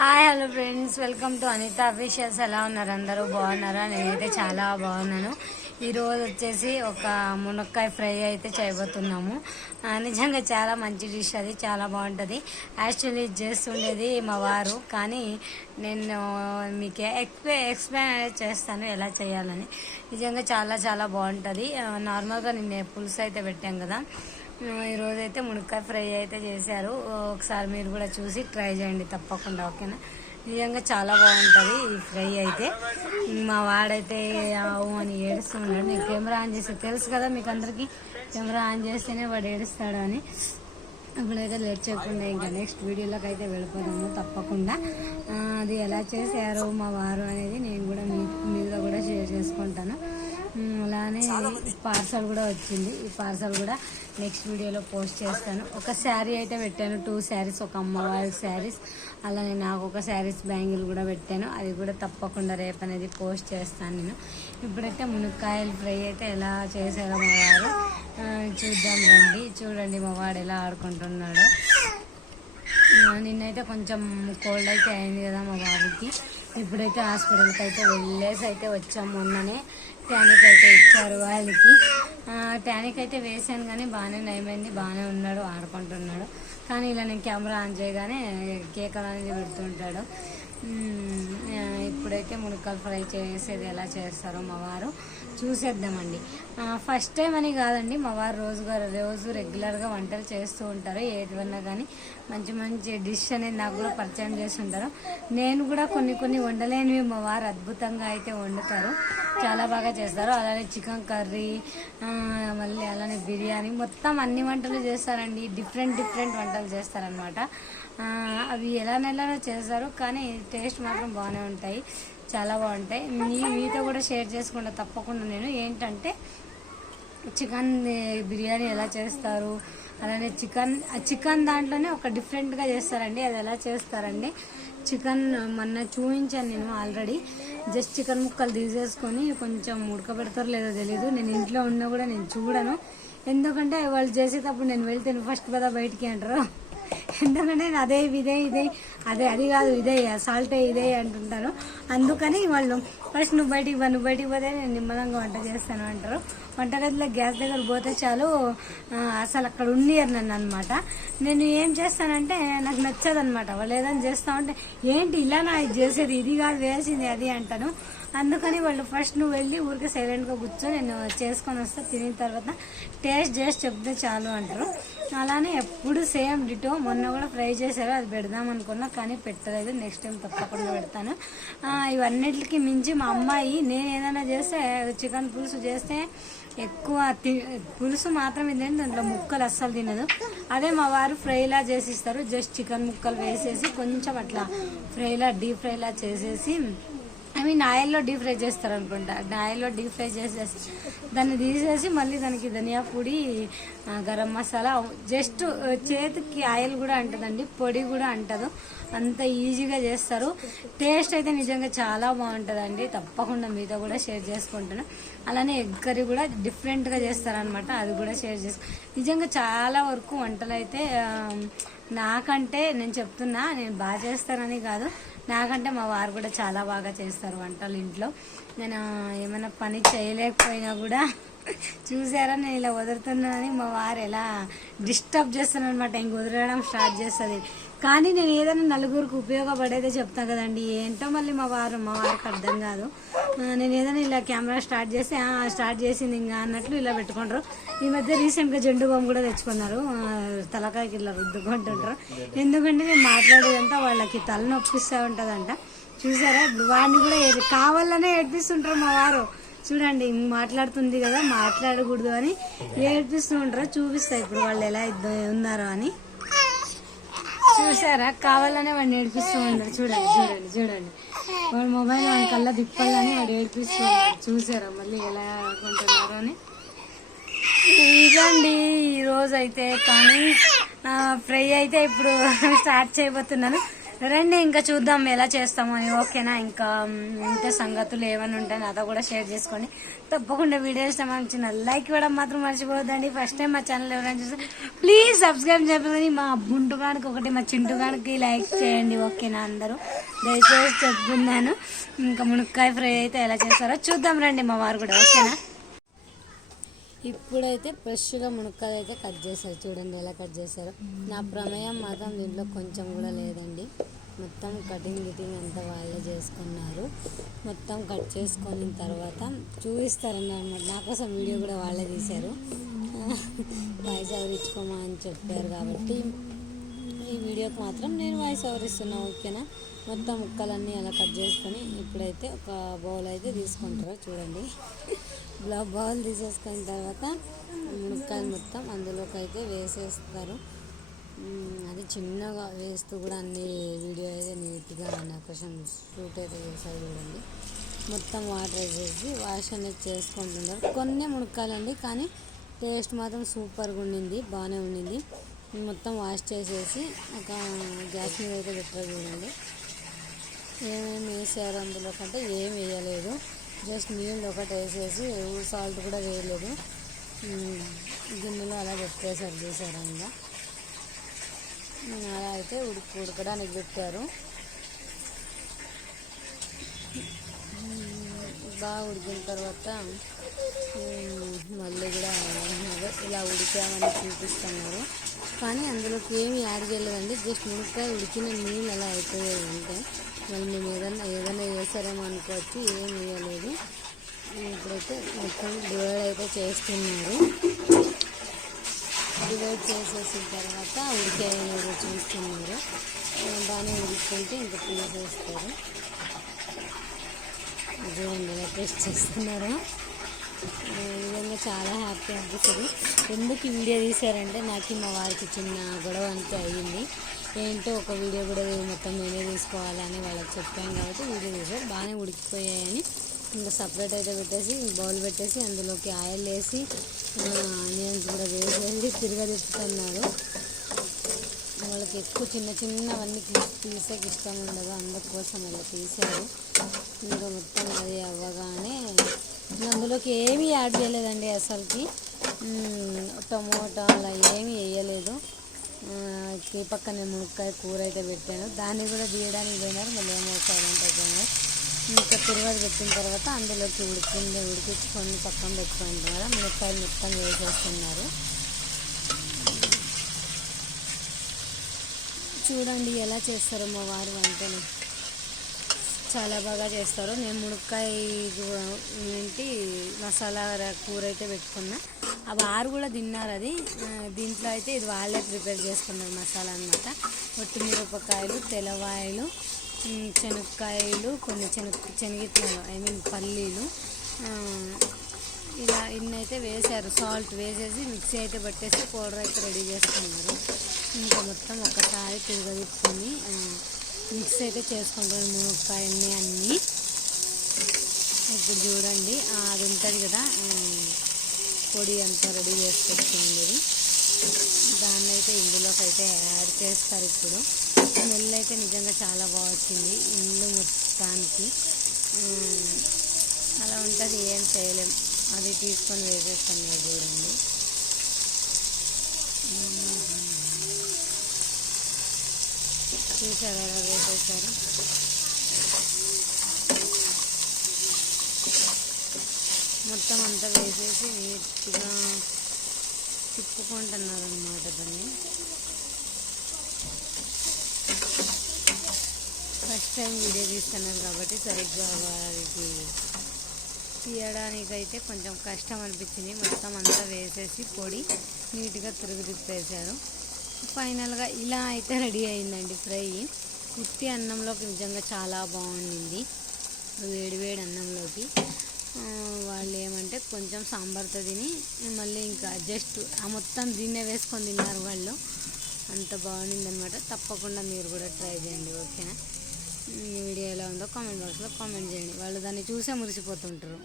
Hi hello friends welcome to Anitha officials ఎలా ఉన్నారు? అందరూ బాగున్నారా? నేనైతే చాలా బాగున్నాను. ఈరోజు వచ్చేసి ఒక మునక్కాయ ఫ్రై అయితే చేయబోతున్నాము. నిజంగా చాలా మంచి డిష్ అది చాలా బాగుంటుంది. యాక్చువల్లీ చేస్తుండేది మా వారు కానీ నేను మీకు ఎక్స్ప్లెయిన్ ఎక్స్ప్లెయిన్ అనేది చేస్తాను ఎలా చేయాలని. నిజంగా చాలా చాలా బాగుంటుంది. నార్మల్గా నిన్న పులుసు అయితే పెట్టాం కదా. ఈరోజు అయితే మునక్కాయ ఫ్రై అయితే చేశారు. ఒకసారి మీరు కూడా చూసి ట్రై చేయండి తప్పకుండా ఓకేనా? నిజంగా చాలా బాగుంటుంది ఈ ఫ్రై అయితే. మా వాడైతే ఆవు అని ఏడుస్తున్నాడు. నేను కెమెరా ఆన్ చేసి తెలుసు కదా మీకు అందరికీ? కెమెరా ఆన్ చేస్తేనే వాడు ఏడుస్తాడు అని. ఇప్పుడైతే లేట్ చేయకుండా ఇంకా నెక్స్ట్ వీడియోలోకి అయితే వెళ్ళిపోదాము తప్పకుండా. అది ఎలా చేశారు మా వారు అనేది నేను కూడా మీ మీద కూడా షేర్ చేసుకుంటాను. అలానే పార్సల్ కూడా వచ్చింది. ఈ పార్సల్ కూడా నెక్స్ట్ వీడియోలో పోస్ట్ చేస్తాను. ఒక శారీ అయితే పెట్టాను. టూ శారీస్ ఒక అమ్మవారి శారీస్ అలానే నాకు ఒక శారీస్ బ్యాంగిల్ కూడా పెట్టాను. అది కూడా తప్పకుండా రేపు అనేది పోస్ట్ చేస్తాను నేను. ఇప్పుడైతే మునక్కాయలు ఫ్రై అయితే ఎలా చేశారో మా వారు చూద్దాం రండి. చూడండి మా వాడు ఎలా ఆడుకుంటున్నాడో. నిన్నైతే కొంచెం కోల్డ్ అయితే అయింది కదా మా బాబుకి ఇప్పుడైతే హాస్పిటల్కి అయితే వెళ్ళేసి అయితే వచ్చాం మొన్ననే. టానిక్ అయితే ఇచ్చారు వాళ్ళకి. టానిక్ అయితే వేసాను కానీ బాగానే నయమైంది బాగానే ఉన్నాడు ఆడుకుంటున్నాడు. కానీ ఇలా నేను కెమెరా ఆన్ చేయగానే కేకలు అనేది పెడుతుంటాడు. ఇప్పుడైతే మునక్కాయలు ఫ్రై చేసేది ఎలా చేస్తారో మా వారు చూసేద్దామండి. ఫస్ట్ టైం అని కాదండి మా వారు గారు రోజు రెగ్యులర్గా వంటలు చేస్తూ ఉంటారు. ఏదివన్నా కానీ మంచి మంచి డిష్ అనేది నాకు కూడా పరిచయం చేసి ఉంటారు. నేను కూడా కొన్ని కొన్ని వండలేనివి మా వారు అద్భుతంగా అయితే వండుతారు. చాలా బాగా చేస్తారు. అలానే చికెన్ కర్రీ మళ్ళీ అలానే బిర్యానీ. మొత్తం అన్ని వంటలు చేస్తారండి. డిఫరెంట్ డిఫరెంట్ వంటలు చేస్తారనమాట అవి ఎలా నెలలో చేస్తారు కానీ టేస్ట్ మాత్రం బాగానే ఉంటాయి చాలా బాగుంటాయి. మీ మీతో కూడా షేర్ చేసుకుంటా తప్పకుండా నేను. ఏంటంటే చికెన్ బిర్యానీ ఎలా చేస్తారు అలానే చికెన్ చికెన్ దాంట్లోనే ఒక డిఫరెంట్గా చేస్తారండి అది ఎలా చేస్తారండి. చికెన్ మొన్న చూపించాను నేను ఆల్రెడీ. జస్ట్ చికెన్ ముక్కలు తీసేసుకొని కొంచెం ఉడకబెడతారో లేదో తెలీదు. నేను ఇంట్లో ఉన్నా కూడా నేను చూడను. ఎందుకంటే వాళ్ళు చేసేటప్పుడు నేను వెళ్తాను ఫస్ట్ కదా బయటికి అంటారు. ఎందుకంటే నేను అదే ఇదే ఇదే అదే అది కాదు ఇదే సాల్టే ఇదే అంటుంటారు. అందుకని వాళ్ళు ఫస్ట్ నువ్వు బయటికి పో నువ్వు బయటికి పోతే నేను నిమ్మలంగా వంట చేస్తాను అంటారు. వంటగదిలో గ్యాస్ దగ్గర పోతే చాలు అసలు అక్కడ ఉండియరు నన్ను అనమాట నేను ఏం చేస్తానంటే నాకు నచ్చదు అనమాట వాళ్ళు ఏదైనా చేస్తా ఉంటే ఏంటి ఇలా నా చేసేది? ఇది కాదు వేసింది అది అంటాను. అందుకని వాళ్ళు ఫస్ట్ నువ్వు వెళ్ళి ఊరికే సైలెంట్గా కూర్చో నేను చేసుకొని వస్తా తినిన తర్వాత టేస్ట్ చేసి చెప్తే చాలు అంటారు. అలానే ఎప్పుడు సేమ్ డిటో మొన్న కూడా ఫ్రై చేశారు అది పెడదాం అనుకున్నా కానీ పెట్టలేదు. నెక్స్ట్ టైం తప్పకుండా పెడతాను. ఇవన్నిటికి మించి మా అమ్మాయి నేను ఏదైనా చేస్తే చికెన్ పులుసు చేస్తే ఎక్కువ తి పులుసు మాత్రం ఇదేంటి దాంట్లో ముక్కలు అస్సలు తినదు. అదే మా వారు ఫ్రైలా చేసిస్తారు. జస్ట్ చికెన్ ముక్కలు వేసేసి కొంచెం అట్లా ఫ్రైలా డీప్ ఫ్రైలా చేసేసి ఐ మీన్ ఆయిల్లో డీప్ ఫ్రై చేస్తారు అనుకుంటా ఆయిల్లో డీప్ ఫ్రై చేసేసి దాన్ని తీసేసి మళ్ళీ దానికి ధనియా పొడి గరం మసాలా జస్ట్ చేతికి ఆయిల్ కూడా అంటదండి పొడి కూడా అంటదు. అంత ఈజీగా చేస్తారు. టేస్ట్ అయితే నిజంగా చాలా బాగుంటుందండి. తప్పకుండా మీతో కూడా షేర్ చేసుకుంటాను. అలానే ఎగ్ కర్రీ కూడా డిఫరెంట్గా చేస్తారనమాట. అది కూడా షేర్ చేసు నిజంగా చాలా వరకు వంటలు అయితే నాకంటే నేను చెప్తున్నా నేను బాగా చేస్తానని కాదు. నాకంటే మా వారు కూడా చాలా బాగా చేస్తారు వంటలు ఇంట్లో. నేను ఏమైనా పని చేయలేకపోయినా కూడా చూసారా? నేను ఇలా వదులుతున్నానని మా వారు ఎలా డిస్టర్బ్ చేస్తాను అనమాట ఇంక వదిలేయడం స్టార్ట్ చేస్తుంది. కానీ నేను ఏదైనా నలుగురికి ఉపయోగపడేదే చెప్తాను కదండి. ఏంటో మళ్ళీ మా వారు మా వారికి అర్థం కాదు. నేను ఏదైనా ఇలా కెమెరా స్టార్ట్ చేస్తే స్టార్ట్ చేసింది ఇంకా అన్నట్లు ఇలా పెట్టుకుంటారు. ఈ మధ్య రీసెంట్గా జెండు బాంబు కూడా తెచ్చుకున్నారు. తలకాయకి ఇలా రుద్దుకుంటుంటారు. ఎందుకంటే నేను మాట్లాడేదంతా వాళ్ళకి తలనొప్పిస్తూ ఉంటుందంట. చూసారా? ఇప్పుడు వాడిని కూడా కావాలనే ఏడ్పిస్తుంటారు మా వారు. చూడండి మాట్లాడుతుంది కదా మాట్లాడకూడదు అని ఏడ్పిస్తూ ఉంటారు చూపిస్తా ఇప్పుడు వాళ్ళు ఎలా ఇద్ద- ఉన్నారో అని. చూసారా? కావాలనే వాడిని ఏడిపిస్తూ ఉంటారు. చూడండి చూడండి చూడండి. వాడు మొబైల్ వాడి కల్లా తిప్పాలని వాడు ఏడిపిస్తూ ఉంటారు చూసారా మళ్ళీ ఎలా ఆడుకుంటున్నారు అని? ఇదండి ఈరోజు అయితే కానీ ఫ్రై అయితే ఇప్పుడు స్టార్ట్ చేయబోతున్నాను. రండి ఇంకా చూద్దాం ఎలా చేస్తాము అని. ఓకేనా? ఇంకా ఇంకా సంగతులు ఏమైనా ఉంటాయని నాతో కూడా షేర్ చేసుకోండి తప్పకుండా వీడియో ఇష్టం చిన్న లైక్ ఇవ్వడం మాత్రం మర్చిపోవద్దండి. ఫస్ట్ టైం మా ఛానల్ ఎవరైనా చూస్తే ప్లీజ్ సబ్స్క్రైబ్ చేయాలని మా బుంటుగానికి ఒకటి మా చింటుగానికి లైక్ చేయండి. ఓకేనా అందరూ? దయచేసి చెప్తున్నాను ఇంకా మునక్కాయ ఫ్రై అయితే ఎలా చేస్తారో చూద్దాం రండి మా వారు కూడా. ఓకేనా? ఇప్పుడైతే ఫ్రెష్గా మునక్కాయలు అయితే కట్ చేశారు. చూడండి ఎలా కట్ చేశారు. నా ప్రమేయం మాత్రం దీంట్లో కొంచెం కూడా లేదండి. మొత్తం కటింగ్ గిటింగ్ అంతా వాళ్ళే చేసుకున్నారు. మొత్తం కట్ చేసుకున్న తర్వాత చూపిస్తారని అనమాట నా కోసం వీడియో కూడా వాళ్ళే తీశారు. వాయిస్ ఓవర్ ఇచ్చుకోమా అని చెప్పారు కాబట్టి ఈ వీడియోకి మాత్రం నేను వాయిస్ ఓవర్ ఇస్తున్నా ఓకేనా? మొత్తం ముక్కలన్నీ అలా కట్ చేసుకొని ఇప్పుడైతే ఒక బౌల్ అయితే తీసుకుంటారు. చూడండి. ఇలా బాల్ తీసేసుకున్న తర్వాత మునక్కాయలు మొత్తం అందులోకి అయితే వేసేస్తారు అది చిన్నగా వేస్తూ కూడా అన్ని వీడియో అయితే నీట్గా నా కొంచెం షూట్ అయితే చేశారు చూడండి. మొత్తం వాటర్ వేసేసి వాష్ అనేది చేసుకుంటున్నారు కొన్ని మునక్కాయలండి కానీ టేస్ట్ మాత్రం సూపర్గా ఉండింది బాగానే ఉండింది. మొత్తం వాష్ చేసేసి ఒక గ్యాస్ మీద అయితే పెట్టారు చూడండి. ఏమేమి వేసారు అందులో కంటే ఏం వేయలేదు. జస్ట్ నీళ్ళు ఒకటి వేసేసి సాల్ట్ కూడా వేయలేదు. గిన్నెలో అలా పెట్టేసారు చేశారు ఇంకా? అలా అయితే ఉడికి ఉడకడానికి పెట్టారు. బాగా ఉడికిన తర్వాత మళ్ళీ కూడా ఇలా ఉడికామని చూపిస్తున్నారు. కానీ అందులోకి ఏమి యాడ్ చేయలేదండి. జస్ట్ మునక్కాయ ఉడికిన నీళ్ళు అలా అయిపోయాయి అంటే మళ్ళీ మేము ఏదన్నా ఏదైనా వేసారేమో అనుకోవచ్చు ఏం వేయలేదు ఇప్పుడైతే మొత్తం డివైడ్ అయితే చేస్తున్నారు. డివైడ్ చేసేసిన తర్వాత ఉడికాయ అనేది చూస్తున్నారు. బాగానే ఉడుకుంటే ఇంకా తీసేస్తారు. చూడండి ఎలా టెస్ట్ చేస్తున్నారు. నిజంగా చాలా హ్యాపీ అనిపిస్తుంది. ఎందుకు ఈ వీడియో తీశారంటే నాకు మా వారికి చిన్న గొడవ అంతే అయ్యింది ఏంటో ఒక వీడియో కూడా మొత్తం నేనే తీసుకోవాలని వాళ్ళకి చెప్పాను కాబట్టి వీడియో తీశారు. బాగానే ఉడికిపోయాయని ఇంకా సపరేట్ అయితే పెట్టేసి బౌల్ పెట్టేసి అందులోకి ఆయిల్ వేసి ఆనియన్స్ కూడా వేసేసి తిరగదిప్పుతున్నారు వాళ్ళకి ఎక్కువ చిన్న చిన్నవన్నీ తీసి తీసేకి ఇష్టం ఉండదు. అందుకోసం అలా తీశారు. ఇంకా మొత్తం అది అవ్వగానే అసలు అందులోకి ఏమీ యాడ్ చేయలేదండి అసలుకి. టమోటా అలా ఏమీ వేయలేదు. ఈ పక్కనే మునక్కాయ కూర అయితే పెట్టాను. దాన్ని కూడా తీయడానికి పోయినారు మళ్ళీ ఏమో అంటే ఇంకా తిరువాత పెట్టిన తర్వాత అందులోకి ఉడికింది ఉడికించుకొని పక్కన పెట్టుకుంటున్నారు మునక్కాయలు మొత్తం వేసేస్తున్నారు. చూడండి ఎలా చేస్తారో మా వారు వంటలు. చాలా బాగా చేస్తారు. నేను మునక్కాయ ఏంటి మసాలా కూర అయితే పెట్టుకున్నా. ఆ వారు కూడా తిన్నారు అది. దీంట్లో అయితే ఇది వాళ్ళే ప్రిపేర్ చేసుకున్నారు మసాలా అనమాట ఒట్టి మిరపకాయలు తెలవాయలు శనక్కాయలు కొన్ని శనగ శనగిత్తులు ఐ మీన్ పల్లీలు. ఇలా ఇన్నైతే వేశారు. సాల్ట్ వేసేసి మిక్సీ అయితే పట్టేసి పౌడర్ అయితే రెడీ చేసుకున్నారు. ఇంకా మొత్తం ఒకసారి తిరగదిప్పుకొని మిక్స్ అయితే చేసుకుంటారు మునక్కాయన్ని అన్నీ. ఇప్పుడు చూడండి అది ఉంటుంది కదా పొడి అంతా రెడీ చేసుకొచ్చింది దాన్ని అయితే ఇందులోకి అయితే యాడ్ చేస్తారు ఇప్పుడు. స్మెల్ అయితే నిజంగా చాలా బాగా వచ్చింది ఇల్లు మొత్తానికి. అలా ఉంటుంది ఏం చేయలేం. అది తీసుకొని వేసేస్తాను చూడండి. చూసారు ఎలా వేసేసారు? మొత్తం అంతా వేసేసి నీట్గా తిప్పుకుంటున్నారనమాట దాన్ని. ఫస్ట్ టైం వీడియో తీస్తున్నారు కాబట్టి సరిగ్గా వారికి తీయడానికైతే కొంచెం కష్టం అనిపించింది. మొత్తం అంతా వేసేసి పొడి నీట్గా తిరుగుదిప్పేశారు ఫైనల్గా ఇలా అయితే రెడీ అయిందండి ఫ్రై. ఉత్తి అన్నంలోకి నిజంగా చాలా బాగుండింది. వేడి వేడి అన్నంలోకి. వాళ్ళు ఏమంటే కొంచెం సాంబార్తో తిని మళ్ళీ ఇంకా జస్ట్ ఆ మొత్తం దీన్నే వేసుకొని తిన్నారు వాళ్ళు. అంత బాగుండింది అనమాట తప్పకుండా మీరు కూడా ట్రై చేయండి ఓకేనా? వీడియో ఎలా ఉందో కామెంట్ బాక్స్లో కామెంట్ చేయండి. వాళ్ళు దాన్ని చూసే మురిసిపోతుంటారు.